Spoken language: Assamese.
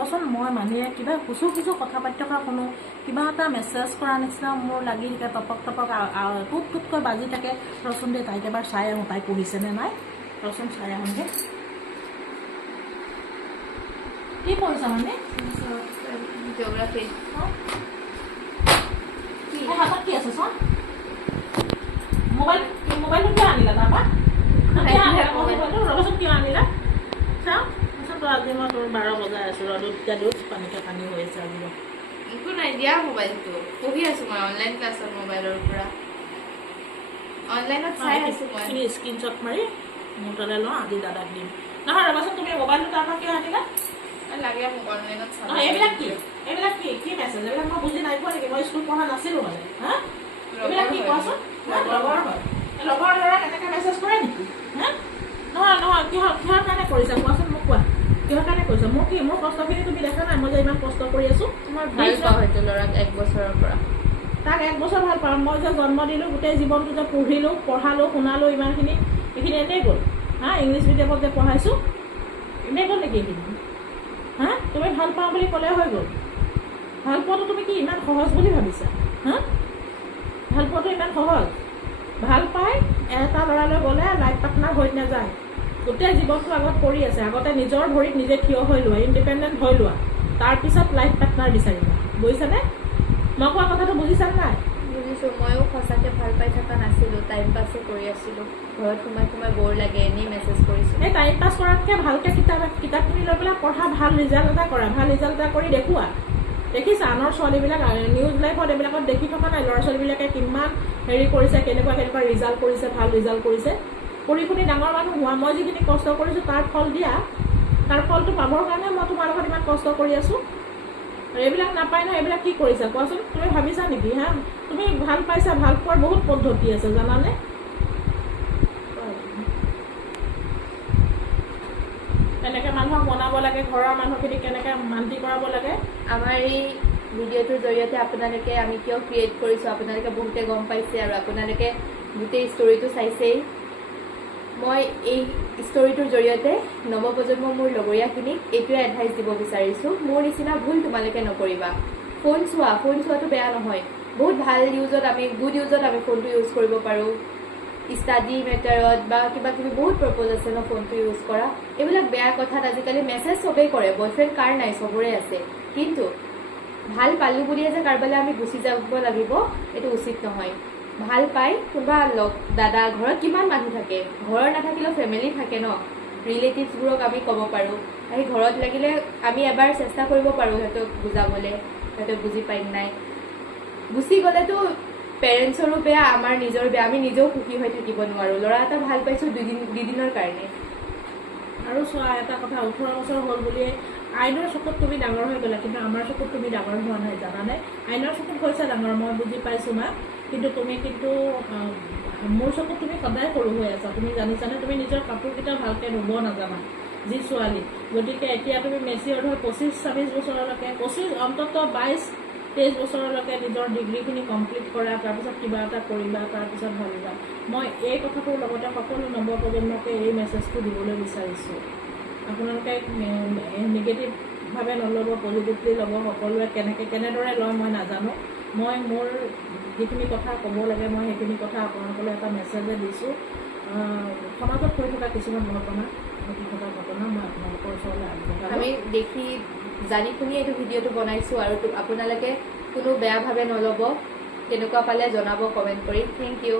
চাবচোন মই মানুহে কিবা খুচু খুচু কথা পাতি থকা শুনো, কিবা এটা মেছেজ কৰা নিচিনা মোৰ লাগি থাকে, টপক টপক টুট টুটকৈ বাজি থাকে। ৰচোন দে তাইক এবাৰ চাই আহোঁ, তাই পঢ়িছেনে নাই। ৰচোন চাই আহোঁগৈ। কি পঢ়িছা মানে? জিঅ'গ্ৰাফী। হাতত কি আছে চোন? মোবাইলটো কিয় আনিলা তাৰপৰা? ৰ'বচোন কিয় আনিলা চাওঁ। আজি মই তোৰ 12 বজাই আছোঁ, ৰ'দত পানীকে পানী হৈ আছে আজি। একো নাই দিয়া, মোবাইলটো পঢ়ি আছোঁ মই অনলাইন ক্লাছত মোবাইলৰ পৰা। অনলাইনত চাই আছোঁ মই। স্ক্ৰীনশ্বট মাৰি মোৰ তালৈ লওঁ, আজি দাদাক দিম। নহয় ৰ'বাচোন, তুমি মোবাইলটো তাৰপৰা কিয় আনিলা? লাগে মোক অনলাইনত চাব। এইবিলাক কি কি মেছেজ? এইবিলাক মই বুজি নাই পোৱা নেকি? মই স্কুল পঢ়া নাছিলোঁ মানে। হা এইবিলাক কি কোৱাচোন? লগৰ হয়, লগৰ ল'ৰাক এনেকৈ মেছেজ কৰে নেকি? হা নহয় কিহৰ কাৰণে কৰিছা কোৱাচোন মোক, কোৱা কিহৰ কাৰণে কৰিছা? মোৰ কি মোৰ কষ্টখিনি তুমি দেখা নাই? মই যে ইমান কষ্ট কৰি আছোঁ। মই ভাল পাওঁ হয়তো ল'ৰাক 1 বছৰৰ পৰা। তাক 1 বছৰ ভাল পাওঁ। মই যে জন্ম দিলোঁ, গোটেই জীৱনটো যে পঢ়িলোঁ, পঢ়ালোঁ, শুনালোঁ, ইমানখিনি এইখিনি এনেই গ'ল। হা ইংলিছ মিডিয়ামত যে পঢ়াইছোঁ এনেই গ'ল নেকি এইখিনি? হা তুমি ভাল পাওঁ বুলি ক'লে হৈ গ'ল? ভাল পোৱাটো তুমি কি ইমান সহজ বুলি ভাবিছা? হা ভাল পোৱাটো ইমান সহজ? ভাল পাই এটা ল'ৰালৈ গ'লে লাইফ পাৰ্টনাৰ হৈ নাযায়। গোটেই জীৱনটো আগত পৰি আছে। আগতে নিজৰ ভৰিত নিজে থিয় হৈ লোৱা, ইণ্ডিপেণ্ডেণ্ট হৈ লোৱা, তাৰপিছত লাইফ পাৰ্টনাৰ বিচাৰিবা। বুজিছানে? মই কোৱা কথাটো বুজিছানে নাই? বুজিছোঁ। ময়ো সঁচাকৈ ভাল পাই থকা নাছিলোঁ, টাইম পাছে কৰি আছিলোঁ। ঘৰত সোমাই বৰ লাগে, এনেই মেছেজ কৰিছোঁ। এই টাইম পাছ কৰাতকৈ ভালকৈ কিতাপখিনি লৈ পেলাই পঢ়া, ভাল ৰিজাল্ট এটা কৰা, ভাল ৰিজাল্ট এটা কৰি দেখুওৱা। দেখিছা আনৰ ছোৱালীবিলাক নিউজ লাইভত এইবিলাকত দেখি থকা নাই? ল'ৰা ছোৱালীবিলাকে কিমান হেৰি কৰিছে, কেনেকুৱা ৰিজাল্ট কৰিছে, ভাল ৰিজাল্ট কৰিছে। পঢ়ি শুনি ডাঙৰ মানুহ হোৱা। মই যিখিনি কষ্ট কৰিছোঁ তাৰ ফল দিয়া, তাৰ ফলটো পাবৰ কাৰণে মই তোমাৰ লগত ইমান কষ্ট কৰি আছোঁ। আৰু এইবিলাক নাপায় ন? এইবিলাক কি কৰিছা কোৱাচোন? তুমি ভাবিছা নেকি? হা তুমি ভাল পাইছা, ভাল পোৱাৰ বহুত পদ্ধতি আছে জানানে? কেনেকৈ মানুহক মনাব লাগে, ঘৰৰ মানুহখিনি কেনেকৈ মান্তি কৰাব লাগে। আমাৰ এই ভিডিঅ'টোৰ জৰিয়তে আপোনালোকে আমি কিয় ক্ৰিয়েট কৰিছোঁ আপোনালোকে বহুতে গম পাইছে, আৰু আপোনালোকে গোটেই ষ্টৰিটো চাইছেই। মই এই ষ্টৰিটোৰ জৰিয়তে নৱপ্ৰজন্ম মোৰ লগৰীয়াখিনিক এইটোৱে এডভাইচ দিব বিচাৰিছোঁ, মোৰ নিচিনা ভুল তোমালোকে নকৰিবা। ফোন চোৱাটো বেয়া নহয়। বহুত ভাল ইউজত গুড ইউজত আমি ফোনটো ইউজ কৰিব পাৰোঁ। ষ্টাডি মেটাৰত বা কিবা কিবি বহুত পাৰপ'জ আছে ন ফোনটো ইউজ কৰা। এইবিলাক বেয়া কথাত আজিকালি মেছেজ চবেই কৰে, বয়ফ্ৰেণ্ড কাৰ নাই, চবৰে আছে। কিন্তু ভাল পালোঁ বুলিয়ে যে কাৰোবালৈ আমি গুচি যাব লাগিব, এইটো উচিত নহয়। ভাল পাই কোনোবা দাদা, ঘৰত কিমান মানুহ থাকে, ঘৰৰ নাথাকিলেও ফেমিলি থাকে ন, ৰিলেটিভছবোৰক আমি ক'ব পাৰোঁ। আহি ঘৰত লাগিলে আমি এবাৰ চেষ্টা কৰিব পাৰোঁ সিহঁতক বুজাবলৈ, সিহঁতক বুজি পাই নাই। গুচি গ'লেতো পেৰেণ্টছৰো বেয়া, আমাৰ নিজৰ বেয়া, আমি নিজেও সুখী হৈ থাকিব নোৱাৰোঁ। ল'ৰা এটা ভাল পাইছোঁ দুদিনৰ কাৰণে। আৰু চোৱা এটা কথা, 18 বছৰ হ'ল বুলিয়ে আইনৰ চকুত তুমি ডাঙৰ হৈ গ'লা, কিন্তু আমাৰ চকুত তুমি ডাঙৰ হোৱা নাই জানানে? আইনৰ চকুত হৈছে ডাঙৰ, মই বুজি পাইছোঁ মা, কিন্তু তুমি মোৰ চকুত তুমি সদায় সৰু হৈ আছা। তুমি জানিছানে? তুমি নিজৰ কাপোৰকেইটা ভালকৈ ধুব নাজানা যি ছোৱালী। গতিকে এতিয়া তুমি মেচিয়ৰ হৈ 25-26 বছৰলৈকে, অন্ততঃ 22-23 বছৰলৈকে নিজৰ ডিগ্ৰীখিনি কমপ্লিট কৰা, তাৰপিছত কিবা এটা কৰিবা, তাৰপিছত ভাবিবা। মই এই কথাটোৰ লগতে সকলো নৱপ্ৰজন্মকে এই মেছেজটো দিবলৈ বিচাৰিছোঁ। আপোনালোকে নিগেটিভভাৱে নল'ব, পজিটিভলি ল'ব। সকলোৱে কেনেদৰে লয় মই নাজানো। মই মোৰ যিখিনি কথা ক'ব লাগে মই সেইখিনি কথা আপোনালোকলৈ এটা মেছেজে দিছোঁ। সমাজত হৈ থকা কিছুমান ঘটনা মই আপোনালোকৰ ওচৰলৈ আগবঢ়াম। আমি দেখি জানি শুনি এইটো ভিডিঅ'টো বনাইছোঁ, আৰু আপোনালোকে কোনো বেয়াভাৱে নল'ব। কেনেকুৱা পালে জনাব কমেণ্ট কৰি। Thank U.